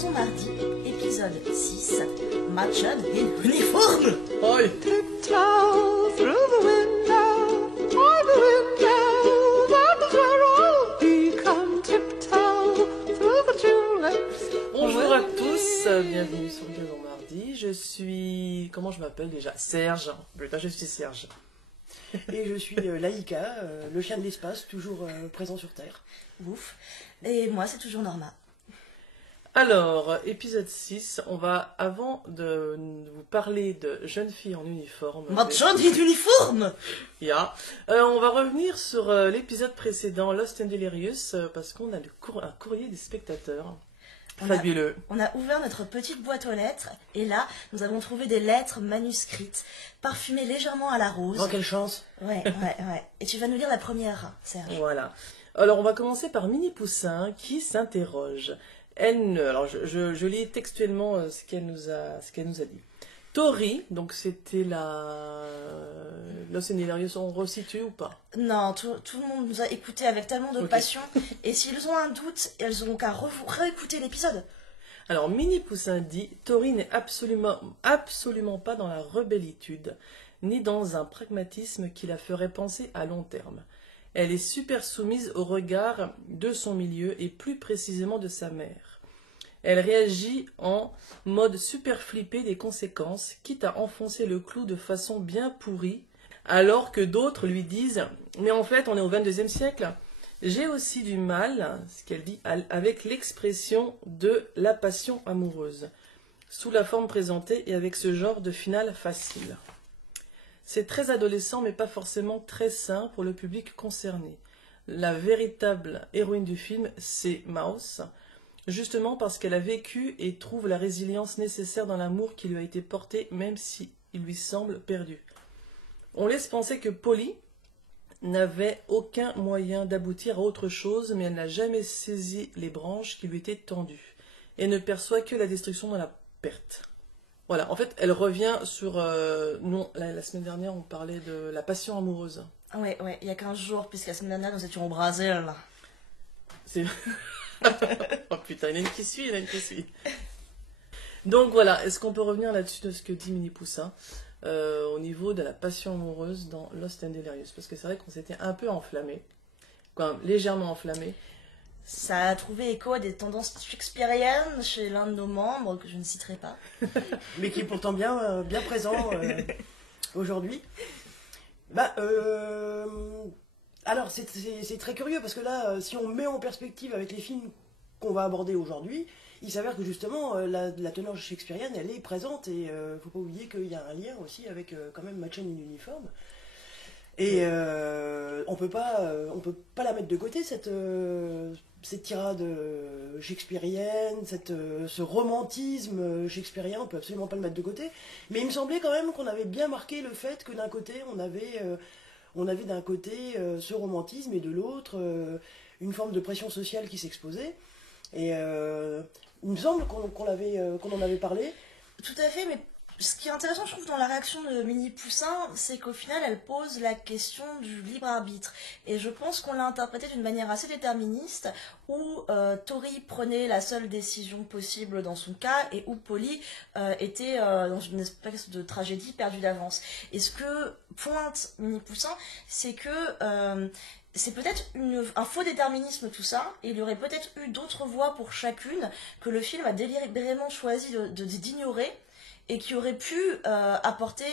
Jason Mardi, épisode 6, Machen in uniforme. Oi. Tiptoe through the window, that is where all become. Tiptoe through the tulips. Bonjour à tous, bienvenue sur Jason Mardi. Je suis... Comment je m'appelle déjà? Serge. Putain, je suis Serge. Et je suis Laïka, le chien de l'espace, toujours présent sur Terre. Ouf. Et moi, c'est toujours Norma. Alors, épisode 6, on va, avant de vous parler de jeunes filles en uniforme... Machen in uniforme. On va revenir sur l'épisode précédent, Lost and Delirious, parce qu'on a un courrier des spectateurs. Fabuleux. On a ouvert notre petite boîte aux lettres, et là, nous avons trouvé des lettres manuscrites, parfumées légèrement à la rose. Oh, quelle chance! Ouais. Et tu vas nous lire la première, Serge. Voilà. Alors, on va commencer par Minnie Poussin, qui s'interroge. Alors, je lis textuellement ce qu'elle nous a dit. Tori, donc c'était la... Lost and Delirious, on resitue ou pas? Non, tout le monde nous a écoutés avec tellement de passion, et s'ils ont un doute, elles auront qu'à réécouter l'épisode. Alors, Minnie Poussin dit « Tori n'est absolument pas dans la rebellitude, ni dans un pragmatisme qui la ferait penser à long terme. Elle est super soumise au regard de son milieu, et plus précisément de sa mère. Elle réagit en mode super flippé des conséquences, quitte à enfoncer le clou de façon bien pourrie, alors que d'autres lui disent « Mais en fait, on est au 22e siècle ». J'ai aussi du mal, ce qu'elle dit, avec l'expression de la passion amoureuse, sous la forme présentée et avec ce genre de finale facile. C'est très adolescent, mais pas forcément très sain pour le public concerné. La véritable héroïne du film, c'est Mouse, justement parce qu'elle a vécu et trouve la résilience nécessaire dans l'amour qui lui a été porté, même si il lui semble perdu. On laisse penser que Polly n'avait aucun moyen d'aboutir à autre chose, mais elle n'a jamais saisi les branches qui lui étaient tendues, et ne perçoit que la destruction dans la perte. Voilà, en fait, elle revient sur... la semaine dernière, on parlait de la passion amoureuse. Ouais, il y a 15 jours, puisque la semaine dernière, nous étions au Brésil. C'est... Oh putain, il y en a une qui suit. Donc voilà, est-ce qu'on peut revenir là-dessus de ce que dit Minnie Poussin au niveau de la passion amoureuse dans Lost and Delirious? Parce que c'est vrai qu'on s'était un peu enflammé, quand même légèrement enflammé. Ça a trouvé écho à des tendances shakespeariennes chez l'un de nos membres, que je ne citerai pas. Mais qui est pourtant bien présent aujourd'hui. Alors, c'est très curieux, parce que là, si on met en perspective avec les films qu'on va aborder aujourd'hui, il s'avère que justement, la teneur shakespearienne, elle est présente, et faut pas oublier qu'il y a un lien aussi avec quand même Machen in uniforme. Et on peut pas la mettre de côté, cette tirade shakespearienne, ce romantisme shakespearien, on peut absolument pas le mettre de côté. Mais il me semblait quand même qu'on avait bien marqué le fait que d'un côté, on avait d'un côté ce romantisme, et de l'autre une forme de pression sociale qui s'exposait. Et il me semble qu'on en avait parlé. Tout à fait, mais ce qui est intéressant, je trouve, dans la réaction de Minnie Poussin, c'est qu'au final, elle pose la question du libre arbitre. Et je pense qu'on l'a interprété d'une manière assez déterministe, où Tori prenait la seule décision possible dans son cas, et où Polly était dans une espèce de tragédie perdue d'avance. Et ce que pointe Minnie Poussin, c'est que... c'est peut-être un faux déterminisme tout ça, et il y aurait peut-être eu d'autres voies pour chacune que le film a délibérément choisi d'ignorer, et qui aurait pu apporter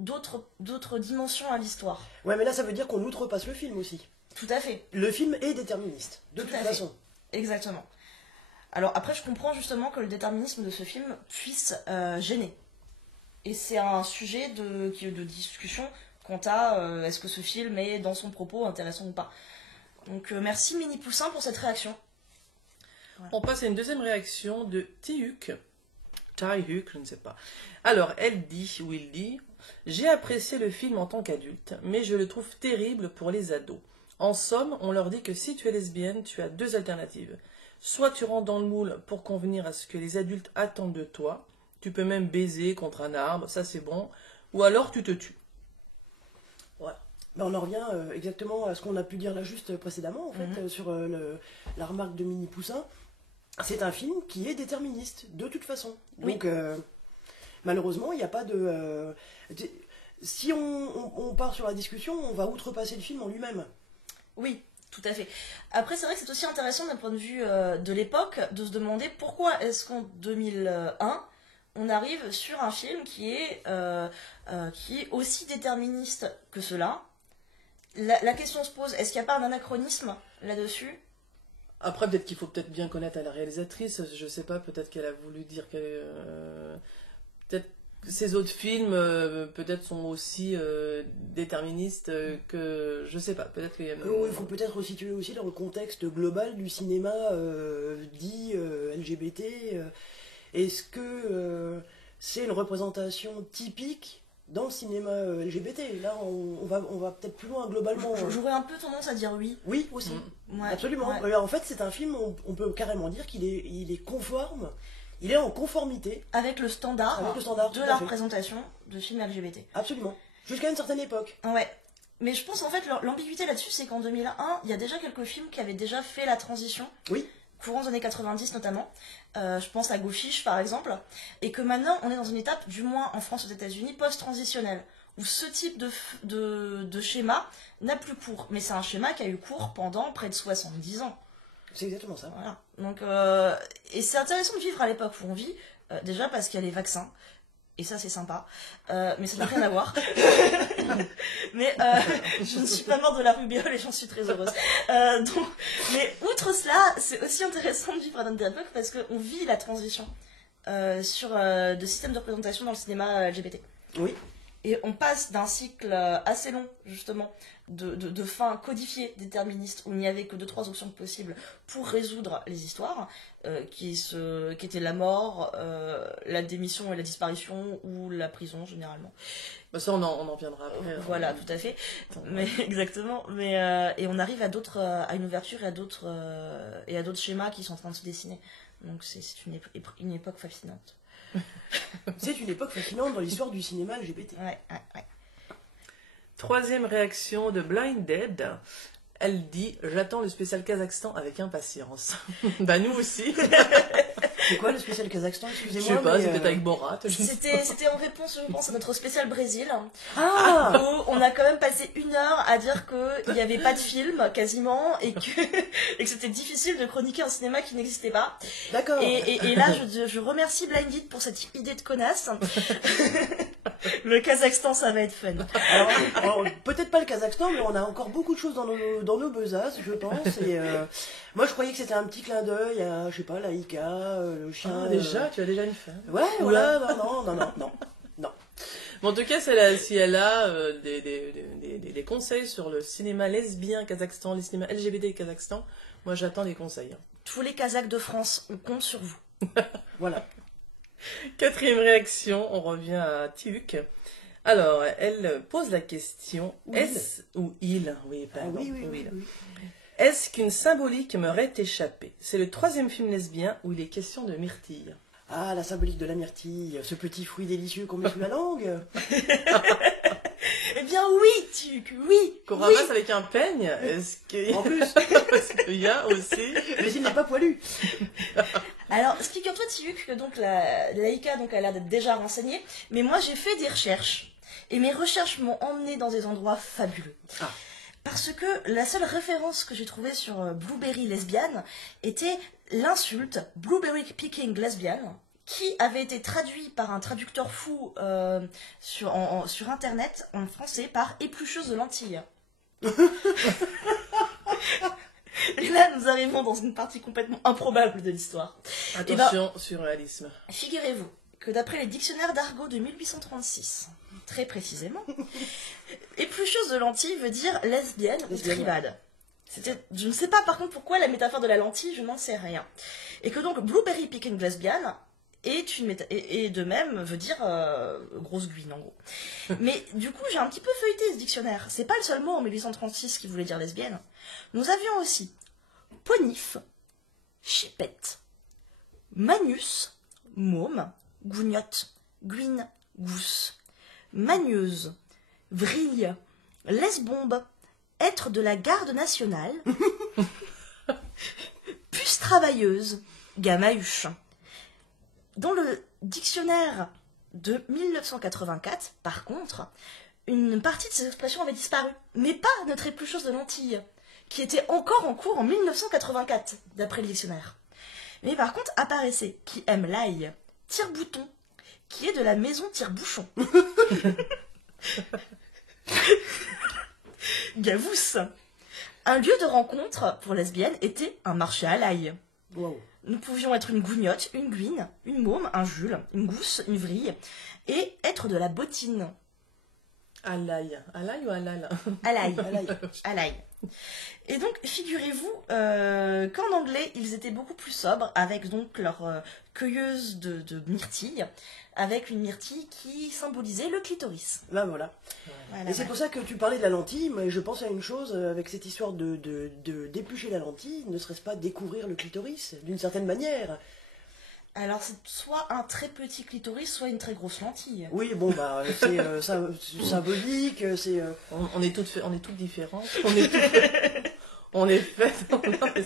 d'autres dimensions à l'histoire. Ouais, mais là ça veut dire qu'on outrepasse le film aussi. Tout à fait. Le film est déterministe, de toute façon. Exactement. Alors après, je comprends justement que le déterminisme de ce film puisse gêner. Et c'est un sujet de discussion quant à est-ce que ce film est dans son propos intéressant ou pas. Donc merci Minnie Poussin pour cette réaction. Voilà. On passe à une deuxième réaction de Tihuk, je ne sais pas. Alors, il dit « J'ai apprécié le film en tant qu'adulte, mais je le trouve terrible pour les ados. En somme, on leur dit que si tu es lesbienne, tu as deux alternatives. Soit tu rentres dans le moule pour convenir à ce que les adultes attendent de toi, tu peux même baiser contre un arbre, ça c'est bon, ou alors tu te tues. » Voilà. On en revient exactement à ce qu'on a pu dire là juste précédemment, en fait, sur la remarque de Minnie Poussin. c'est un film qui est déterministe, de toute façon. Oui. Donc, malheureusement, il n'y a pas de... si on part sur la discussion, on va outrepasser le film en lui-même. Oui, tout à fait. Après, c'est vrai que c'est aussi intéressant d'un point de vue de l'époque de se demander pourquoi est-ce qu'en 2001, on arrive sur un film qui est aussi déterministe que cela. La question se pose, est-ce qu'il n'y a pas un anachronisme là-dessus? Après, peut-être qu'il faut peut-être bien connaître la réalisatrice, je sais pas, peut-être qu'elle a voulu dire que... peut-être que ces autres films, peut-être sont aussi déterministes que... Je sais pas, peut-être qu'il y a... Il faut peut-être resituer aussi dans le contexte global du cinéma dit LGBT. Est-ce que c'est une représentation typique dans le cinéma LGBT? Là, on va peut-être plus loin globalement. J'aurais un peu tendance à dire oui. Oui, aussi. Ouais, Absolument. ouais. En fait, c'est un film, on peut carrément dire qu'il est conforme, il est en conformité. Avec le standard, Avec le standard, de tout à la fait. représentation de films LGBT. Absolument. Jusqu'à une certaine époque. Ouais. Mais je pense en fait l'ambiguïté là-dessus, c'est qu'en 2001, il y a déjà quelques films qui avaient déjà fait la transition. Oui. Courant des années 90 notamment. Je pense à Go Fish par exemple. Et que maintenant, on est dans une étape, du moins en France, aux États-Unis, post-transitionnelle. Où ce type de schéma n'a plus cours. Mais c'est un schéma qui a eu cours pendant près de 70 ans. C'est exactement ça. Voilà. Donc, et c'est intéressant de vivre à l'époque où on vit, déjà parce qu'il y a les vaccins, et ça c'est sympa, mais ça n'a rien à voir. Mais je ne suis pas morte de la rubéole et j'en suis très heureuse. Mais outre cela, c'est aussi intéressant de vivre à notre époque parce qu'on vit la transition sur de systèmes de représentation dans le cinéma LGBT. Oui. Et on passe d'un cycle assez long, justement, de fins codifiées déterministes, où il n'y avait que 2-3 options possibles pour résoudre les histoires, qui étaient la mort, la démission et la disparition, ou la prison, généralement. Bah, ça, on en viendra après. Voilà, tout à fait. Mais, exactement. Mais, et on arrive à une ouverture et à d'autres schémas qui sont en train de se dessiner. Donc c'est une époque fascinante. C'est une époque fascinante dans l'histoire du cinéma LGBT. Ouais. Troisième réaction de Blinded. Elle dit « J'attends le spécial Kazakhstan avec impatience. » Bah nous aussi. C'est quoi le spécial Kazakhstan? Je Excusez-moi. sais pas, mais, c'est peut-être avec Borat. je sais pas. C'était en réponse, je pense, à notre spécial Brésil. Ah Où on a quand même passé 1 heure à dire qu'il n'y avait pas de film, quasiment, et que c'était difficile de chroniquer un cinéma qui n'existait pas. D'accord. Et là, je remercie Blinded pour cette idée de connasse. Le Kazakhstan, ça va être fun. Alors, peut-être pas le Kazakhstan, mais on a encore beaucoup de choses dans nos besaces, je pense. Et moi, je croyais que c'était un petit clin d'œil à, je sais pas, Laïka, le chien. Ah, déjà, tu as déjà une fin. Ouais, voilà, non. Bon, en tout cas, si elle a des conseils sur le cinéma lesbien Kazakhstan, les cinémas LGBT Kazakhstan, moi j'attends les conseils. Tous les Kazakhs de France, on compte sur vous. Voilà. Quatrième réaction, on revient à Tiuk. Alors, elle pose la question, est-ce... Ou il, oui, pardon. Ah oui. Est-ce qu'une symbolique m'aurait échappé? C'est le 3e film lesbien où il est question de myrtille. Ah, la symbolique de la myrtille, ce petit fruit délicieux qu'on met sous la langue. Eh bien oui, Tuc, oui. Qu'on oui. ramasse avec un peigne. Est-ce qu'il En plus, il y a aussi... mais il n'est pas poilu. Alors, figure-toi, Tuc, que donc la Laïka donc, elle a l'air d'être déjà renseignée, mais moi j'ai fait des recherches, et mes recherches m'ont emmenée dans des endroits fabuleux. Ah. Parce que la seule référence que j'ai trouvée sur Blueberry lesbienne était l'insulte Blueberry picking lesbienne, qui avait été traduit par un traducteur fou sur internet en français par éplucheuse de lentilles. Et là, nous arrivons dans une partie complètement improbable de l'histoire. Attention, surréalisme. Figurez-vous que d'après les dictionnaires d'argot de 1836, très précisément, éplucheuse de lentilles veut dire lesbienne ou tribade. Je ne sais pas par contre pourquoi la métaphore de la lentille, je n'en sais rien. Et que donc Blueberry picking lesbian et de même veut dire grosse guine en gros. Mais du coup j'ai un petit peu feuilleté ce dictionnaire. C'est pas le seul mot en 1836 qui voulait dire lesbienne. Nous avions aussi ponif, chipette, manus, môme, gougnotte, guine, gousse, magneuse, vrille, laisse-bombe, être de la garde nationale, puce travailleuse, Gamahuche. Dans le dictionnaire de 1984, par contre, une partie de ces expressions avait disparu. Mais pas notre éplucheuse de lentilles, qui était encore en cours en 1984, d'après le dictionnaire. Mais par contre, apparaissait qui aime l'ail, tire-bouton, qui est de la maison tire-bouchon. Gavousse. Un lieu de rencontre pour lesbiennes était un marché à l'ail. Wow. Nous pouvions être une gougnotte, une guine, une môme, un jules, une gousse, une vrille, et être de la bottine. À l'ail. À l'ail ou à l'ail? À l'ail. À l'ail. Et donc, figurez-vous qu'en anglais, ils étaient beaucoup plus sobres, avec donc leur cueilleuse de myrtilles, avec une myrtille qui symbolisait le clitoris. Là, voilà. Voilà, Et c'est pour ça que tu parlais de la lentille, mais je pense à une chose, avec cette histoire d'éplucher la lentille, ne serait-ce pas découvrir le clitoris, d'une certaine manière? Alors, c'est soit un très petit clitoris, soit une très grosse lentille. Oui, bon, bah, c'est symbolique, c'est... On est toutes différentes. On est faites. Non, mais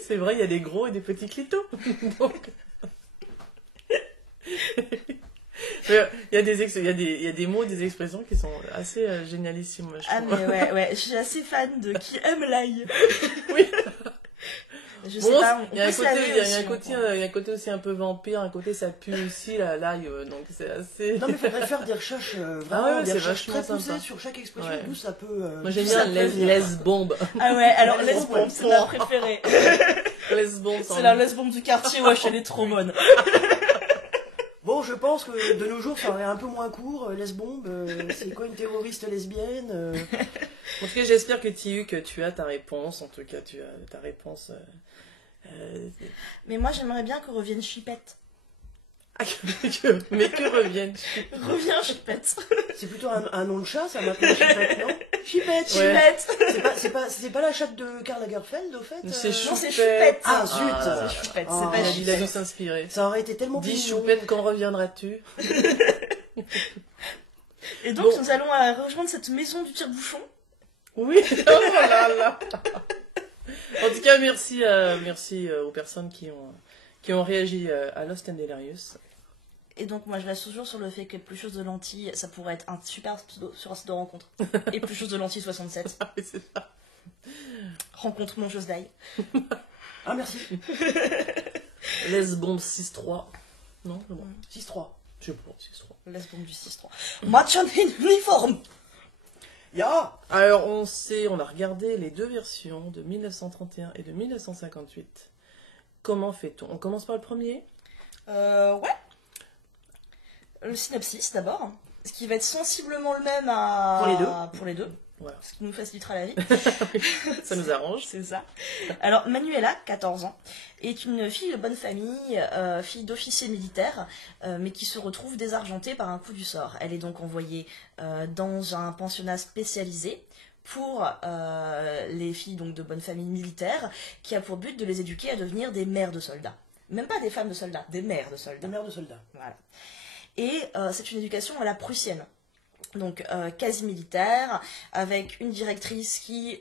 c'est vrai, il y a des gros et des petits clitos. Donc... Il y a des mots, des expressions qui sont assez génialissimes, je Ah, trouve. mais ouais, je suis assez fan de qui aime l'ail. Oui. Je Bon, sais pas, on il y a peut un se côté, laver il y a aussi, un côté, hein. il y a un côté aussi un peu vampire, un côté ça pue aussi l'ail, donc c'est assez. Non, mais il faudrait faire des recherches, vraiment, Ah ouais, des c'est recherches vachement très poussées sympa. sur chaque expression, Ouais. d'où ça peut... Moi j'aime d'où ça bien peut venir. les-bombe. Ah ouais, alors Les lesbombe, lesbombe, c'est ma préférée. Les-bombe, C'est la lesbombe du quartier, wesh, elle est trop bonne. Bon, je pense que de nos jours, ça aurait un peu moins court, lesbombe, c'est quoi une terroriste lesbienne En tout cas, j'espère que tu as ta réponse. En tout cas, tu as ta réponse. Mais moi, j'aimerais bien que revienne Chipette. Mais que revienne. Reviens Chipette. C'est plutôt un nom de chat, ça maintenant, Chipette, non Chipette Ouais. Chipette. C'est pas la chatte de Karl Lagerfeld, au fait C'est Non, c'est Choupette. Chupette. Ah, zut. C'est Chupette, Ah, c'est pas Il a dû Chipette. s'inspirer. Ça aurait été tellement Dis plus mignon. Choupette, quand reviendras-tu? Et donc, Bon. nous allons rejoindre cette maison du tire-bouchon. Oui. Oh là là. En tout cas, merci aux personnes qui ont réagi à Lost and Delirious. Et donc, moi, je reste toujours sur le fait que plus chose de lentilles, ça pourrait être un super pseudo sur un site de rencontre. Et plus chose de lentilles 67. Ah oui, c'est ça. Rencontre mon chose d'ail. Ah, merci. Lesbombe 6-3. Non, c'est bon. 6-3. Je sais pas, 6-3. Lesbombe du 6-3. Match en uniforme. Ya Alors, on a regardé les deux versions de 1931 et de 1958. Comment fait-on? On commence par le premier? Ouais. Le synopsis d'abord. Ce qui va être sensiblement le même à... Pour les deux. Voilà. Ce qui nous facilitera la vie. Ça nous arrange. C'est ça. Alors, Manuela, 14 ans, est une fille de bonne famille, fille d'officier militaire, mais qui se retrouve désargentée par un coup du sort. Elle est donc envoyée dans un pensionnat spécialisé pour les filles donc, de bonne famille militaire, qui a pour but de les éduquer à devenir des mères de soldats. Même pas des femmes de soldats, des mères de soldats. Des mères de soldats. Voilà. Et c'est une éducation à la prussienne. Donc quasi militaire, avec une directrice qui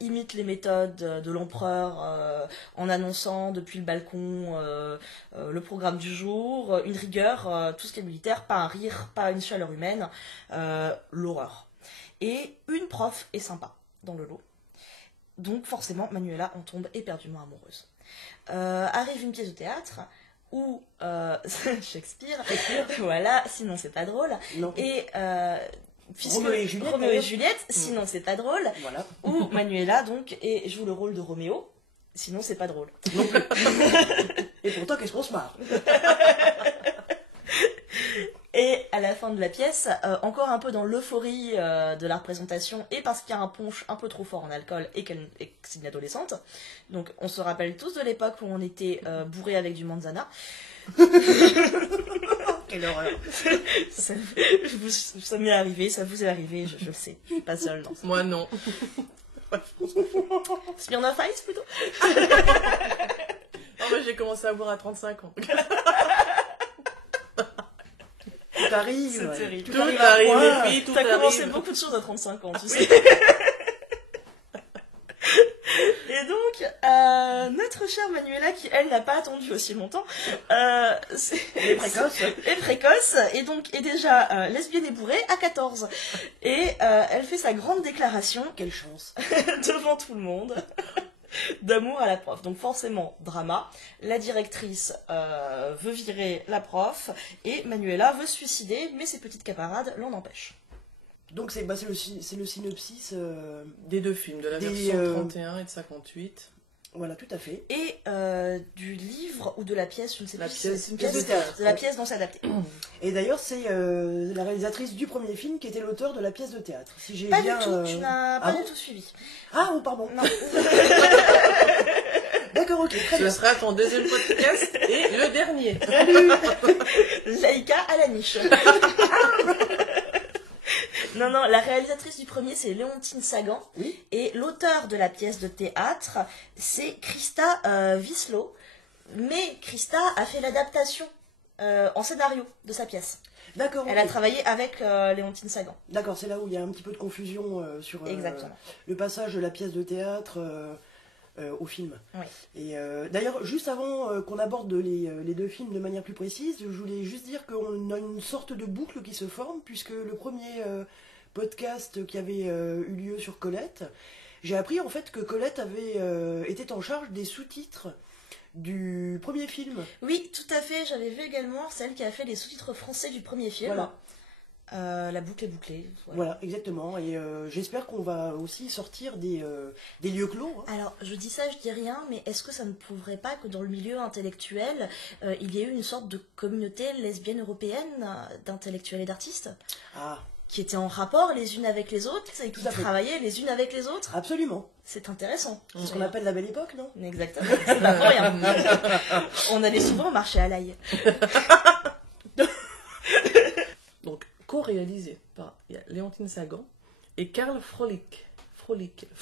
imite les méthodes de l'empereur en annonçant depuis le balcon le programme du jour, une rigueur, tout ce qui est militaire, pas un rire, pas une chaleur humaine, l'horreur. Et une prof est sympa dans le lot. Donc forcément, Manuela en tombe éperdument amoureuse. Arrive une pièce de théâtre où Shakespeare, voilà, sinon c'est pas drôle. Non. Et puisque Roméo et Juliette, Roméo et d'ailleurs. Juliette, sinon c'est pas drôle. Voilà. Où Manuela donc joue le rôle de Roméo, sinon c'est pas drôle. Et pourtant, qu'est-ce qu'on se marre? Et à la fin de la pièce, encore un peu dans l'euphorie de la représentation, et parce qu'il y a un punch un peu trop fort en alcool et que c'est une adolescente. Donc on se rappelle tous de l'époque où on était bourré avec du manzana. Quelle horreur. Ça m'est arrivé, ça vous est arrivé, je le sais. Je suis pas seule dans ça. Moi, non. Smirnoff Ice plutôt. Non, mais j'ai commencé à boire à 35 ans. Tout arrive. C'est terrible. Tout arrive à arrive, point. les filles, tout T'as commencé arrive. beaucoup de choses à 35 ans, tu sais. Et donc, notre chère Manuela qui, elle, n'a pas attendu aussi longtemps. Elle est précoce. Est précoce, et donc est déjà lesbienne et bourrée à 14. Et elle fait sa grande déclaration Quelle chance. devant tout le monde d'amour à la prof. Donc forcément, drama. La directrice veut virer la prof, et Manuela veut se suicider, mais ses petites camarades l'en empêchent. Donc c'est le synopsis. Des deux films, de la Des, version 31 et de 58. Voilà, tout à fait. Et du livre ou de la pièce, je ne sais La plus. pièce- c'est une pièce de théâtre. de la pièce dont c'est adapté. Et d'ailleurs, c'est la réalisatrice du premier film qui était l'auteur de la pièce de théâtre. Si j'ai Pas bien, du tout, tu n'as pas ah du bon tout suivi. Ah, oh, pardon. Non. D'accord, ok, très Ce bien. sera ton deuxième podcast et le dernier. Laïka à la niche. Non, la réalisatrice du premier, c'est Léontine Sagan. Oui. Et l'auteur de la pièce de théâtre, c'est Christa Wieslow. Mais Christa a fait l'adaptation en scénario de sa pièce. D'accord, Elle a ok. travaillé avec Léontine Sagan. D'accord, c'est là où il y a un petit peu de confusion sur Exactement. le passage de la pièce de théâtre au film. Oui. Et d'ailleurs, juste avant qu'on aborde les deux films de manière plus précise, je voulais juste dire qu'on a une sorte de boucle qui se forme, puisque le premier podcast qui avait eu lieu sur Colette, j'ai appris en fait que Colette était en charge des sous-titres du premier film. Oui, tout à fait. J'avais vu également celle qui a fait les sous-titres français du premier film. Voilà. La boucle est bouclée. Voilà, exactement. Et j'espère qu'on va aussi sortir des lieux clos. Hein. Alors, je dis ça, je dis rien, mais est-ce que ça ne prouverait pas que dans le milieu intellectuel, il y a eu une sorte de communauté lesbienne européenne d'intellectuels et d'artistes Ah, qui étaient en rapport les unes avec les autres et qui Tout à fait. travaillaient les unes avec les autres? absolument. C'est intéressant. C'est ce qu'on appelle la belle époque, non? Exactement. C'est pas pour rien. On allait souvent marcher à l'ail. Donc, co-réalisé par Léontine Sagan et Karl Frolik.